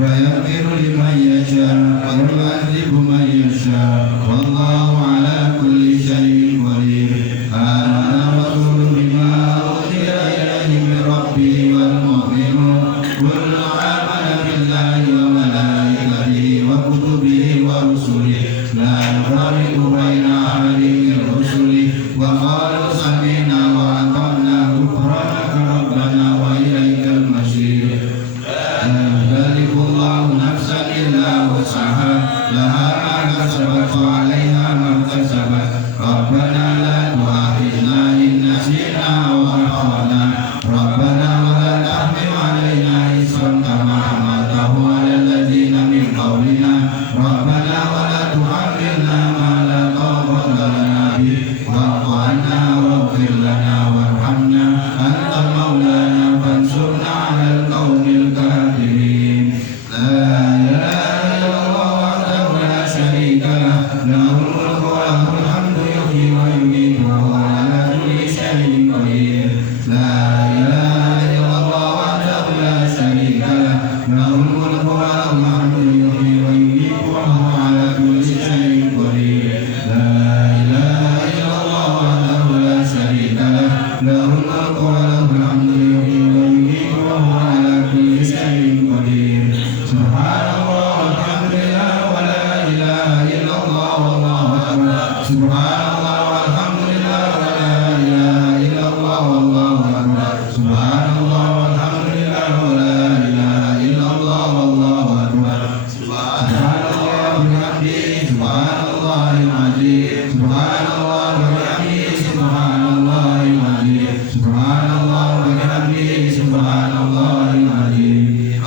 ويغفر لمن يشاء ويعذب من يشاء والله على كل شيء قدير. آمن الرسول بما أنزل إليه من ربه والمؤمنون كل آمن بالله وملائكته وكتبه ورسله لا نفرق بين أحد من رسله وقالوا سمعنا وأطعنا غفرانك ربنا وإليك المصير. لا يكلف الله نفسا إلا وسعها لها ما كسبت وعليها ما اكتسبت ربنا لا تؤاخذنا إن نسينا أو أخطأنا ربنا ولا تحمل علينا إصرا كما حملته على الذين من قبلنا ربنا ولا تحملنا ما لا طاقة لنا به واعف عنا واغفر لنا وارحمنا أنت مولانا فانصرنا على القوم الكافرين. لا إله إلا الله وحده لا شريك له له الملك وله الحمد يحيي ويميت وهو على كل شيء قدير. لا إله إلا الله وحده لا شريك له له الملك وله الحمد يحيي ويميت وهو على كل شيء قدير. لا إله إلا الله وحده لا شريك له له الملك وله الحمد يحيي ويميت وهو على كل شيء قدير. سبحان الله والحمد لله ولا إله إلا الله والله أكبر. سبحان الله والحمد لله ولا إله إلا الله والله أكبر. سبحان الله والحمد لله ولا إله إلا الله والله أكبر. سبحان الله وبحمده سبحان الله العظيم. سبحان الله وبحمده سبحان الله العظيم. سبحان الله وبحمده سبحان الله العظيم.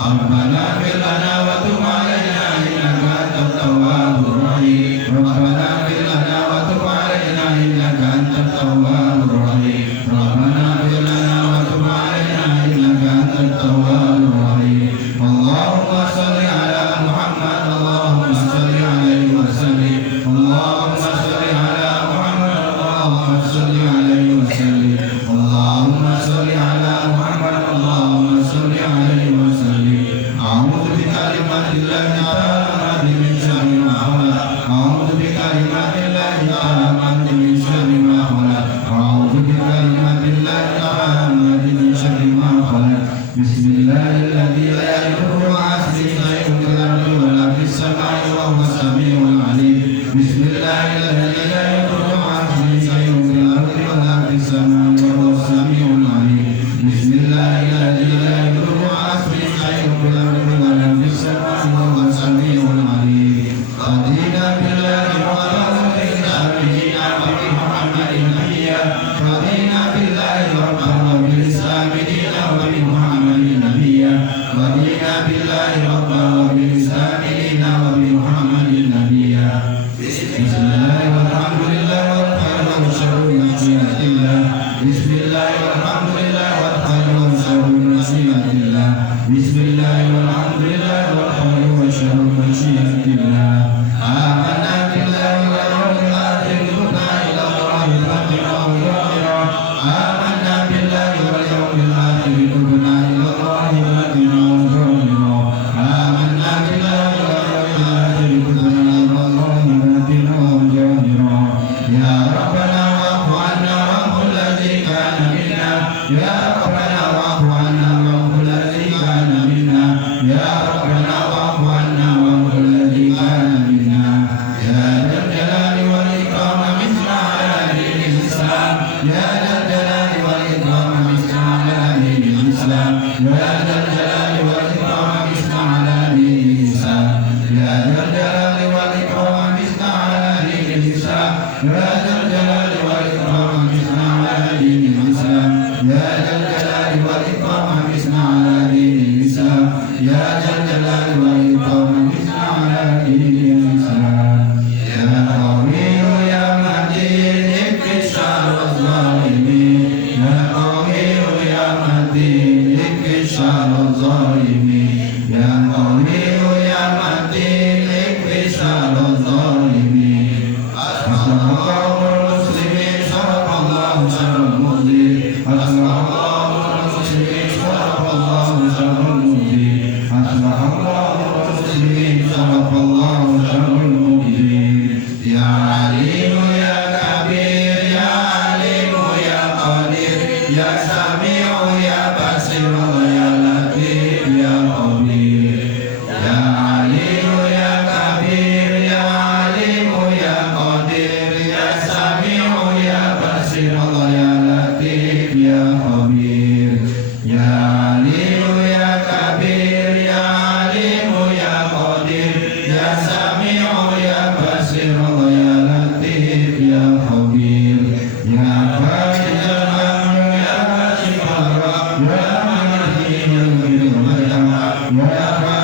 ربنا اغفر لنا وتب علينا إنك أنت التواب الرحيم. ربنا اغفر لنا وتب علينا إنك أنت التواب الرحيم. ربنا اغفر لنا وتب علينا إنك أنت التواب الرحيم. اللهم صل على محمد اللهم صل عليه وسلم. اللهم صل على محمد اللهم صل عليه وسلم. اللهم صل على محمد اللهم صل عليه وسلم. أعوذ بكلمات الله التامات من شر ما خلق. أعوذ بكلمات الله التامات من شر ما خلق. أعوذ بكلمات الله التامات من شر ما خلق. بسم الله الذي لا يضر مع اسمه شيء في الأرض ولا في السماء وهو السميع العليم. بسم الله الذي لا يضر مع اسمه شيء في الأرض ولا في السماء وهو السميع العليم. بسم الله الذي لا يضر مع اسمه شيء في الأرض ولا في السماء وهو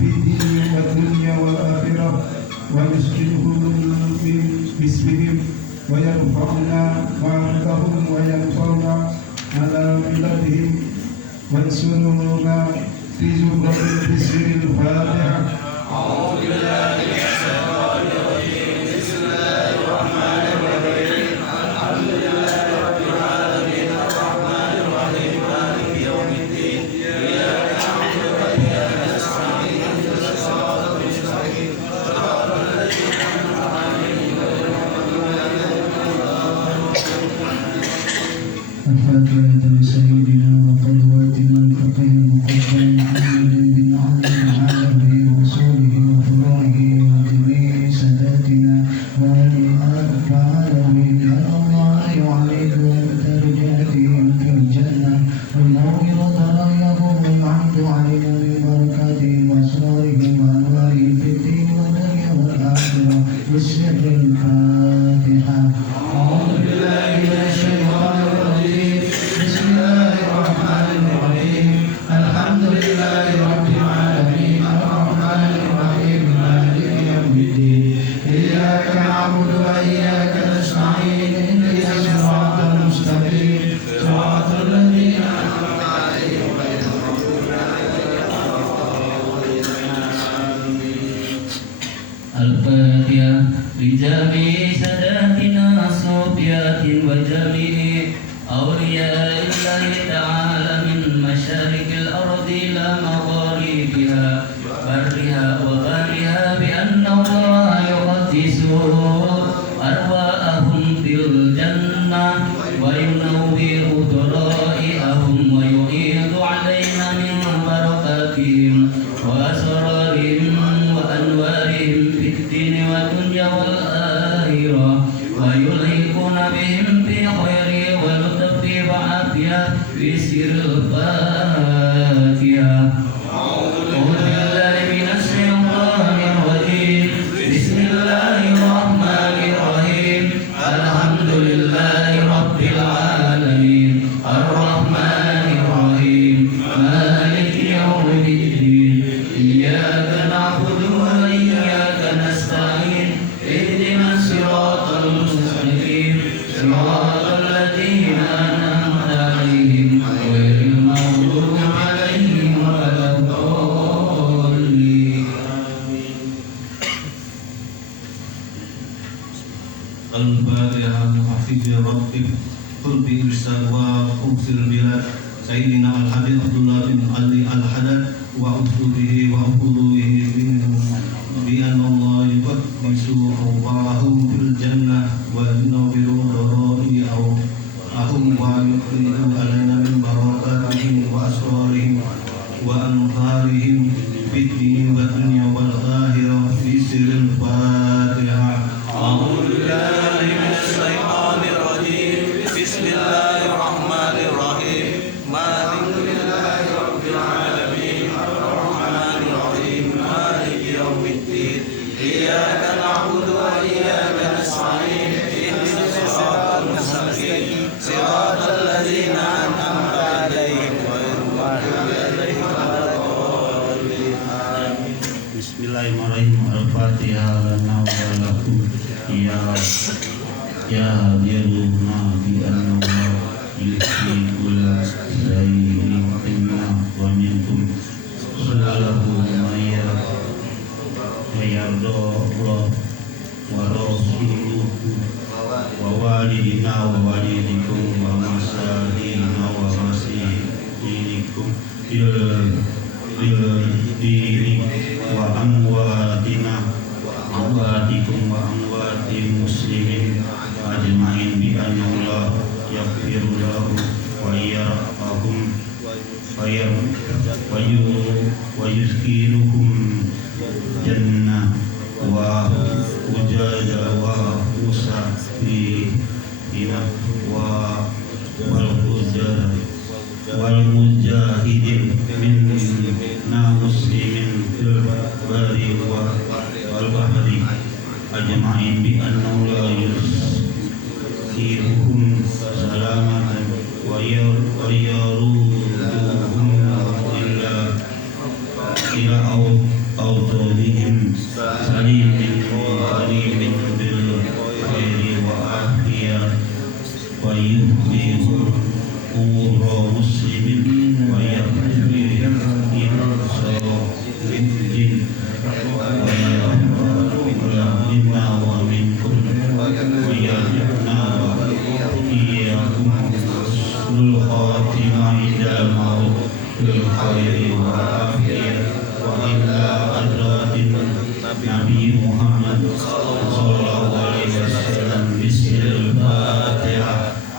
في الدين والدنيا والآخرة ويسكنهم باسمهم ويرفعنا معهم وينصرنا على ملتهم وانصرنا في زمرة بسر الفاتحة. أعوذ بالله من الشيطان الرجيم. بسم الله الرحمن الرحيم. الحمد لله رب العالمين الرحمن الرحيم مالك يوم الدين. إياك نعبد وإياك نستعين اهدنا الصراط المستقيم صراط الذين أنعمت عليهم غير المغضوب عليهم ولا الفاتحة لسيدنا وقدوتنا الفقيه المقدم محمد بن علي وعلى وصوله وفروعه وجميع ساداتنا وعلمين الله وعليكم درجاتهم في الجنة والمغفرة رأيهم والعبد علينا من بركاتهم وأسرارهم وأنوارهم في الدين والدنيا والآخرة بالسر الفاتحة. أعوذ بالله من الشيطان الرجيم. بسم الله الرحمن الرحيم. الحمد لله رب العالمين الرحمن الرحيم مالك يوم الدين. إياك نعبد وإياك نستعين اهدنا الصراط المستقيم صراط الذين أنعمت عليهم غير المغضوب عليهم الفاتحة لجميع ساداتنا الصوفيات وجميع أولياء الله تعالى من مشارق الأرض إلى مغاربها برها وبرها بأن الله يقدس أرواحهم في الجنة وينور ضرائحهم ويعيد علينا من بركاتهم وأسرارهم وأنوارهم في الدين والدنيا والآخرة ويلحقنا بهم بخير ولطف وعافية في سر الفاتحة. أعوذ بالله من الشيطان الرجيم. بسم الله الرحمن الرحيم. الحمد لله رب العالمين الرحمن الرحيم مالك يوم الدين. إياك نعبد وإياك نستعين اهدنا الصراط المستقيم صراط الذين أنعمت عليهم غير المغضوب عليهم ولا الضالين. الفاتحة حفظ ربك قل بإرسال وأرسل البلاد سيدنا الحبيب عبد الله بن علي الحدث وأصوله وأخوه بأن الله يقدس أوضاعهم في الجنة وينور ضرائحهم ويخرج علينا من بركاتهم وأسرارهم وأنهارهم في الدين والدنيا والآخرة في سر الفاتحة. أعوذ بالله من الشيطان الرجيم. بسم الله الرحمن الرحيم. مالك لله رب العالمين الرحمن الرحيم مالك يوم الدين. إياك نعبد وإياك نستعين اهدنا الصراط المستقيم صراط الذين أنعمت عليهم غير المغضوب عليهم ولا الضالين. آمين. Bismillahirrahmanirrahim. Al-Fatihah lana wa lakum ya hadiyaluna bi anna Allah yuhyi kulla shay'in inna wa minkum sallallahu yarda Allah wa rasuluhu wa walidina wa walidikum wa masalina wa masihinikum diri wa amwatina amwatikum wa amwatil muslimin ajma'in bi anna Allah yaghfiru lahum wa yarhahum wa yuskinuhum jannah wa ujada wa musafina wa wal mujahidin minna muslimin fil bari wal bahri ajma'in bi anna la yusiruhum salamatan wa yaruhum illa أوصالهم سليم قريب بالخير وعافية ويهديه أمور مسلم ويغفر إنصار الدين منا ومنكم ويرزقنا وإياكم حسن الخاتمة عند الموت بالخير والعافية وإلى حضرة النبي محمد صلى الله عليه وسلم بسم الفاتحة.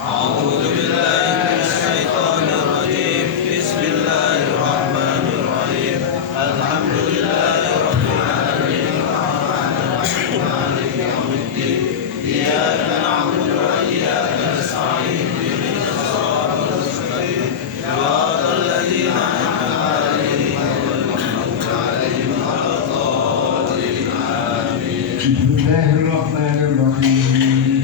أعوذ بالله من الشيطان الرجيم بسم الله الرحمن الرحيم الحمد لله رب العالمين الرحمن الرحيم مالك يوم الدين إياك نعبد وإياك نستعين اهدنا الصراط المستقيم صراط الذين أنعمت عليهم غير المغضوب عليهم ولا الضالين آمين. بسم الله الرحمن الرحيم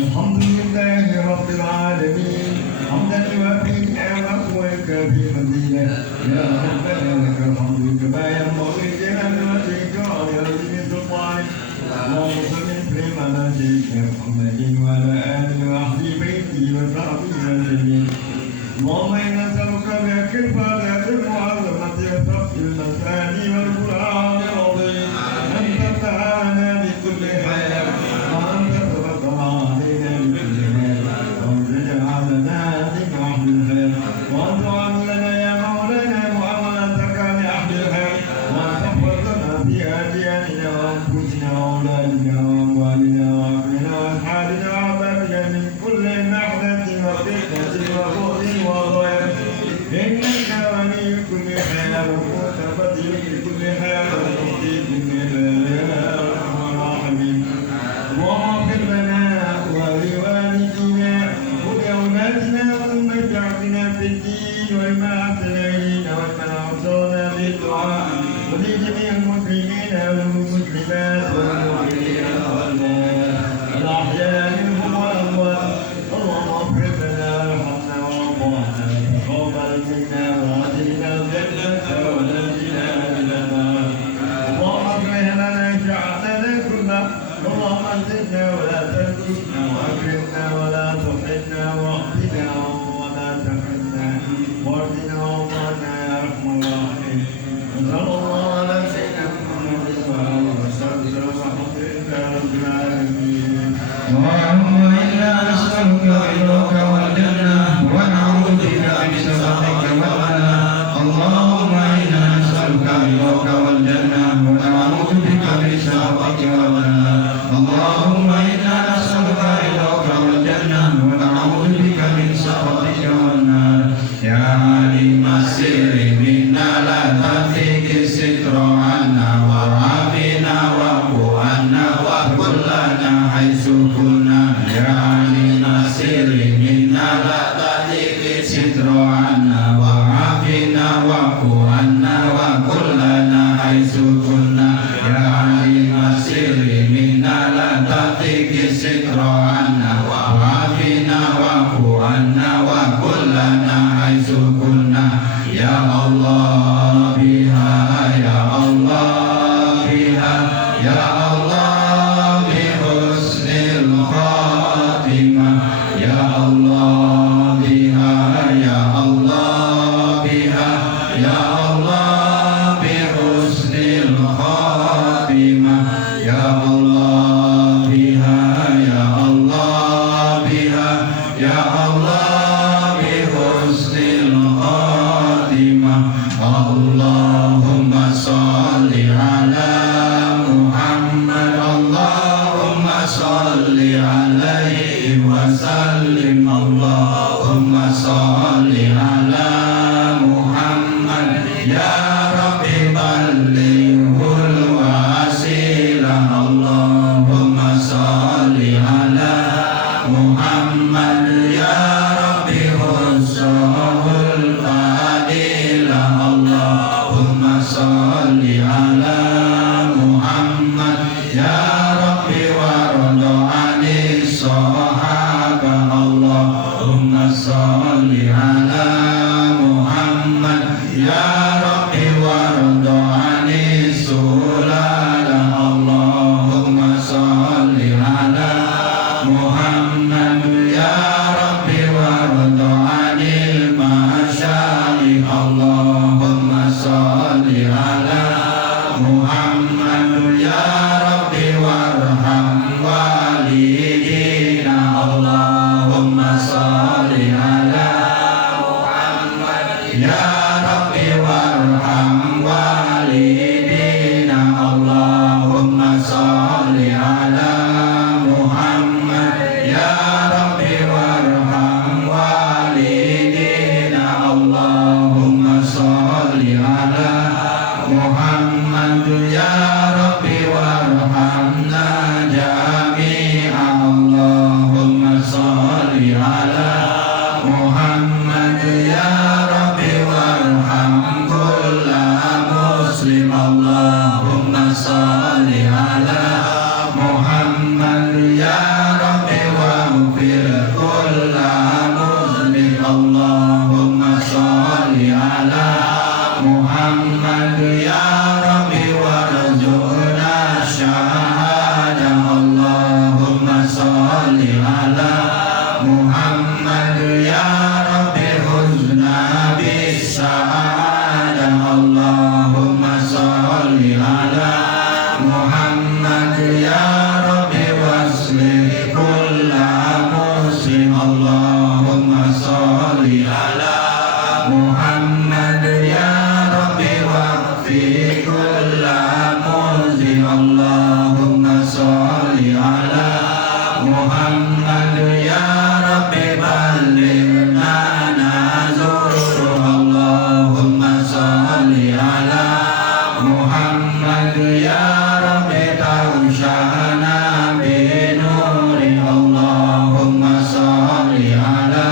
الحمد لله رب العالمين حمدا يوافي نعمه ويكافي مزيدا يا ربنا لك الحمد كما ينبغي لجلال وجهك وعظيم سلطانك اللهم صل وسلم على سيدنا محمد وعلى اله وصحبه بيته وصحبه وسلم اللهم انا نسالك بك الفاتحه المعظمه وصف المثاني والقران العظيم ان تفتح لنا بكل خير وان تتوقع علينا بكل خير وان تجعل لنا ذكر اهل الخير وان تعن لنا يا مولانا معاملتك لاهل الخير وان تغفر لنا في ادياننا وانفسنا واولادنا واموالنا واهلنا واصحابنا واحبابنا من كل محنه وفتنه وبغض وضيق انك ولي كل خير ومتفضل بكل خير ومهدي بكل يا ارحم الراحمين واغفر لنا ولوالدينا ولاولادنا ثم اجعلنا في الدين وما اعتنينا وما اوصانا بالدعاء ولجميع المسلمين والمسلمات والمؤمنين والمؤمنات الاحياء منهم والاموات اللهم اغفر لنا وارحمنا وارضنا تقبل منا وادخلنا الجنه ونجنا من النار اللهم اصلح لنا شعبنا كله اللهم انزلنا ولا تنقصنا واكرمنا ولا تحرمنا واهدنا ولا تحرمنا واهدنا وارضنا يا ارحم الراحمين وصلى الله على سيدنا محمد وعلى اله وصحبه والحمد لله رب العالمين. اللهم إنا نسألك رضاك والجنة ونعوذ بك من سخطك والنار. اللهم إنا نسألك رضاك والجنة ونعوذ بك من سخطك والنار. اللهم إنا نسألك رضاك والجنة ونعوذ بك من سخطك والنار. يا عليم السر منا لا تهتك الستر عنا وارحمنا واعف عنا وكن لنا حيث كنا. يا عليم السر منا لا تهتك الستر عنا وارحمنا واعف عنا وكن لنا حيث كنا. يا عليم السر منا لا تهتك الستر عنا وارحمنا واعف عنا وكن لنا حيث كنا. يا الله بها يا الله بها يا الله بحسن الخاتمة. يا الله بها يا الله بها يا الله بحسن الخاتمة. يا الله بها يا الله بها يا الله بحسن الخاتمة. اللهم صل على محمد اللهم صل عليه وسلم. اللهم صل على محمد يا رب بلغه الوسيلة. اللهم صل على محمد يا رب خصه الفضيلة. اللهم صل على محمد يا رب وارض عن الصحابة. اللهم صل على محمد يا رب وارض عن الصحابة. Muhammad ya Rabbi warham walidina Allahumma sholli ala Muhammad ya Rabbi warham walidina Allahumma sholli ala Muhammad ya Rabbi warham walidina Allahumma sholli ala Muhammad ya Rabbi warhamna jami'an Allahumma sholli ala Muhammad ya Rabbi warham kulla muslim Allahumma sholli ala Muhammad ya Rabbi waghfir kulla muslim Allahumma sholli ala Muhammad ya Rabbi warzuqna syahada Allahumma sholli ala Muhammad ya Rabbi huzna bis sa'ada Allahumma sholli ala Muhammad ya Rabbi waslih kulla muslim Allahumma sholli ala Muhammad ya Rabbi waqfi kulla muslim Allahumma sholli ala Muhammad ya Rabbi ballighna nazur Allahumma sholli ala Muhammad ya Rabbi tawshana binuri Allahumma sholli ala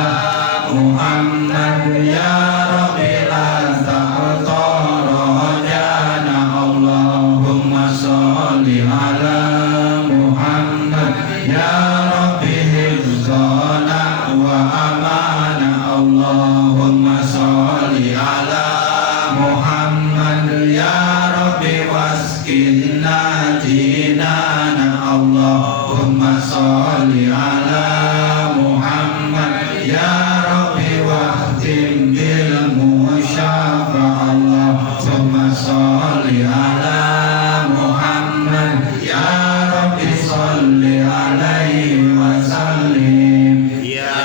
Muhammad ya Rabbi la ta'tarajana Allahumma sholli ala Muhammad ya Rabbi hifzana wa amana Allahumma sholli ala Muhammad ya Rabbi waskinna jinana Allahumma sholli ala Muhammad ya Rabbi wahtim bil musyafa Allahumma sholli ala Muhammad ya Rabbi sholli alaihi wa sallim ya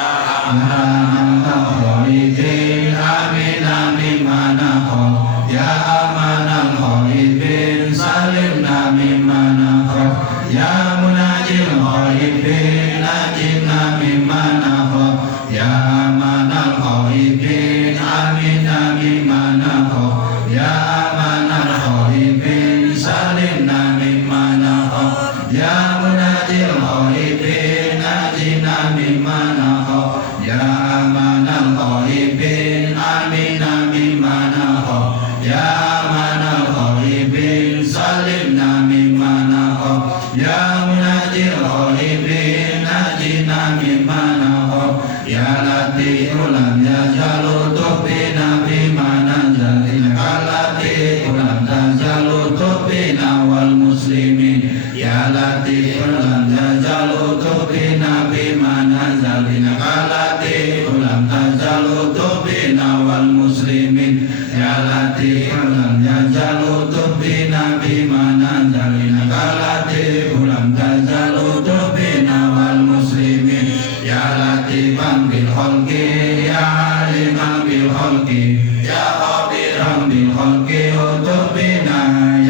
amanal khalidin amin amin manaqal ya amanal khalidin salimna mimma nakhaf ya munajil khalidin najina mimma nakhaf ya amanal khalidin amin amin manaqal ya amanal khalidin salimna mimma nakhaf ya munajil khalidin najina mimma nakhaf ya amanal khalidin amin amin manaqal ya amanal khalidin salimna mimma nakhaf ya munajil khalidin najina mimma nakhaf ya latif lam yazalu tubina bima nazalina latif lam tazalu tubina wal muslimin ya latif lam yazalu tubina bima nazalina latif lam tazalu tubina wal muslimin ya latif lam yazalu tubina bima nazalina latif lam tazalu tubina wal muslimin ya latifan bil khalqi ya aliman bil khalqi ya khabiran bil khalqi utubina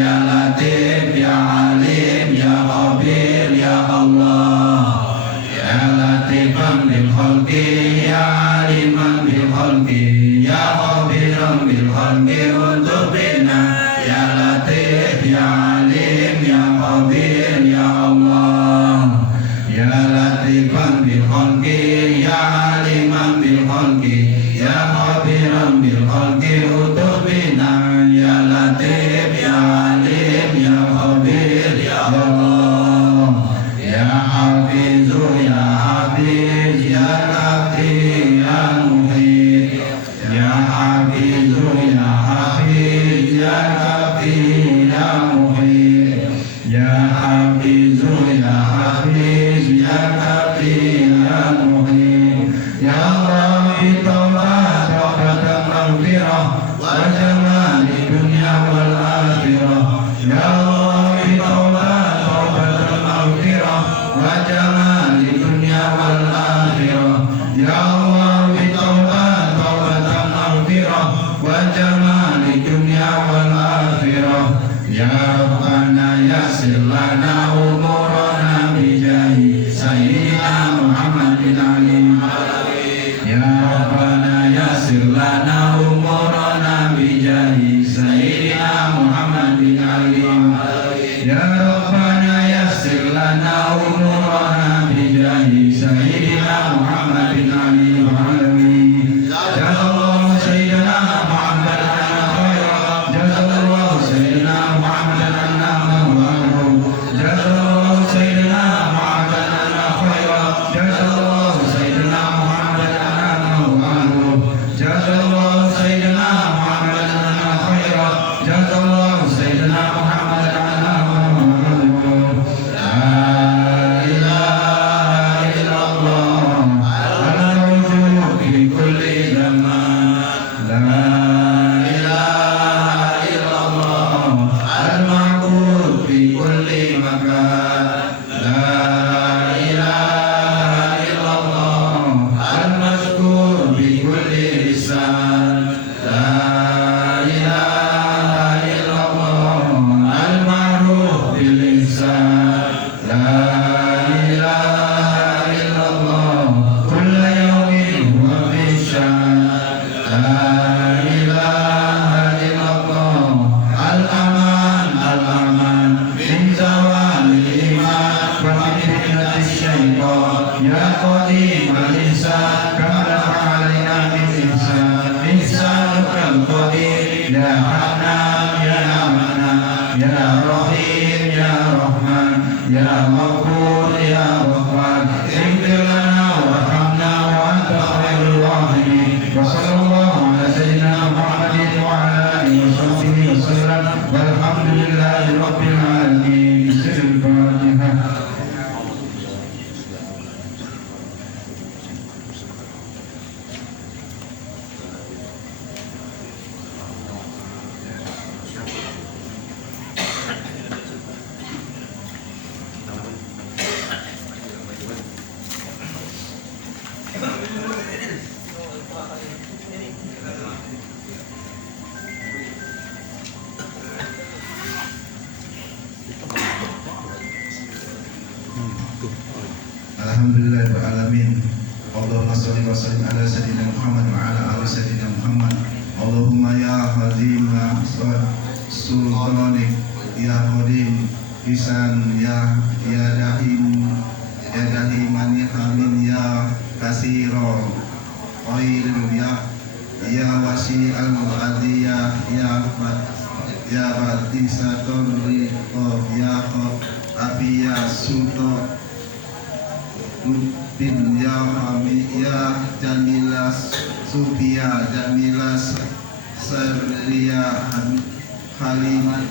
ya latif ya alim ya khabir ya Allah ya latifan bil khalqi ya aliman bil khalqi ya khabiran bil khalqi utubina ya latif ya alim ya khabir ya Allah ya latifan bil khalqi ya aliman bil khalqi ya khabiran bil khalqi utubina ya latif ya alim ya khabir ya Allah ya hafizu ya hafiz ya latif ya muhit ya hafizu ya hafiz ya latif ya muhit ya hafizu ya hafiz ya latif ya muhit ya Rabbi tawbah maghfirah wa jamal dunya wal akhirah Ya Allah bitaubat taubatan maghfirah wa jamal dunya wal akhirah. Ya Allah bitaubat taubatan maghfirah wa jamal dunya wal akhirah. Ya Rabbana yassir lana umurana bijahi sayyidina Muhammadin ali. Ya Rabbana yassir lana umurana bijahi sayyidina Muhammadin ali. Ya Rabbana yassir lana umurana bijahi sayyidina Muhammadin ali. Jazallahu sayyidina Muhammadan khairan. Jazallahu sayyidina Muhammadan khairan. Jazallahu sayyidina Muhammadan khairan. Jazallahu sayyidina Muhammadan khairan. Jazallahu sayyidina Muhammadan khairan. Jazallahu sayyidina Muhammadan khairan. La ilaha illallah al-mawjud fi kulli zaman. La ilaha illallah al-ma'bud fi kulli makan. La ilaha illallah al-mazkur fi kulli lisan. La ilaha illallah al-ma'ruf bil lisan. La ilaha illallah kulla yawmin huwa fi shan. La ilaha illallah al-aman al-aman min zawalil iman wa min fitnatis syaitan. Ya qadim al-insan kama alaina min ihsan. Ihsanukal qadir ya hanan ya amanan ya rahim ya rahman ya maghfur ya ghafar. Ighfir lana warhamna wa anta khairul rahimin. Wa sallallahu ala sayyidina Muhammadin wa ala alihi wa sahbihi wa sallam. Walhamdulillahi rabbil alamin. Sirrul Fatihah. Alhamdulillahirabbil alamin. Allahumma shalli wa sallim ala sayyidina Muhammad wa ala ali sayyidina Muhammad. Allahumma ya hazima sultanik ya qadim lisan ya dahiman ya amin ya kasiro khairul ya wasi al adiyah ya batisatul riqab ya abiya suto bin ya hami ya jamilas subia jamilas serria haliman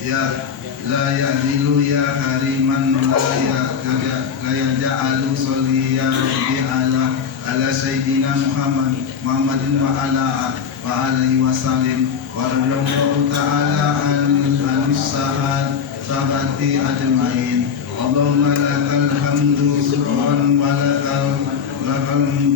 ya la yadilu ya hariman la yaja'alu soliya rabbi ala sayyidina Muhammadin wa alihi wa sallim wa radiyallahu ta'ala an sahabati ajma'in. Allahumma lakal hamdu syukran wa lakal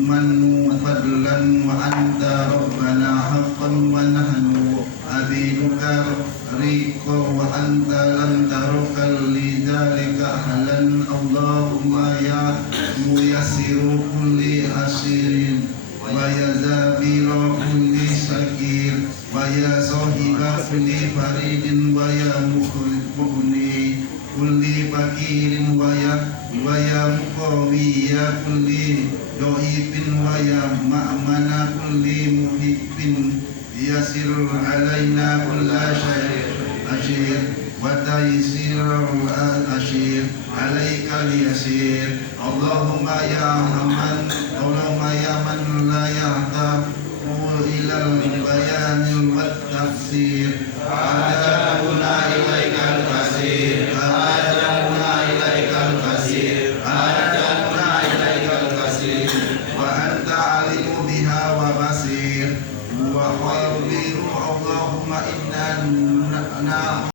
mannu fadlan wa anta rabbana haqqan wa nahnu abiduka riqa wa anta lam tarukal lidhalika ahlan. Allahumma ya muyassiru kulli asirin wa ya zabira kulli syakir wa ya sahiba kulli faridin wa ya mughni kulli fakirin wa ya muqawi ya kulli do'ibin wa ya ma'mana kulli muhibbin yasir alaina kulla ashir wa taysir al-ashir alaika liyasir. Allahumma ya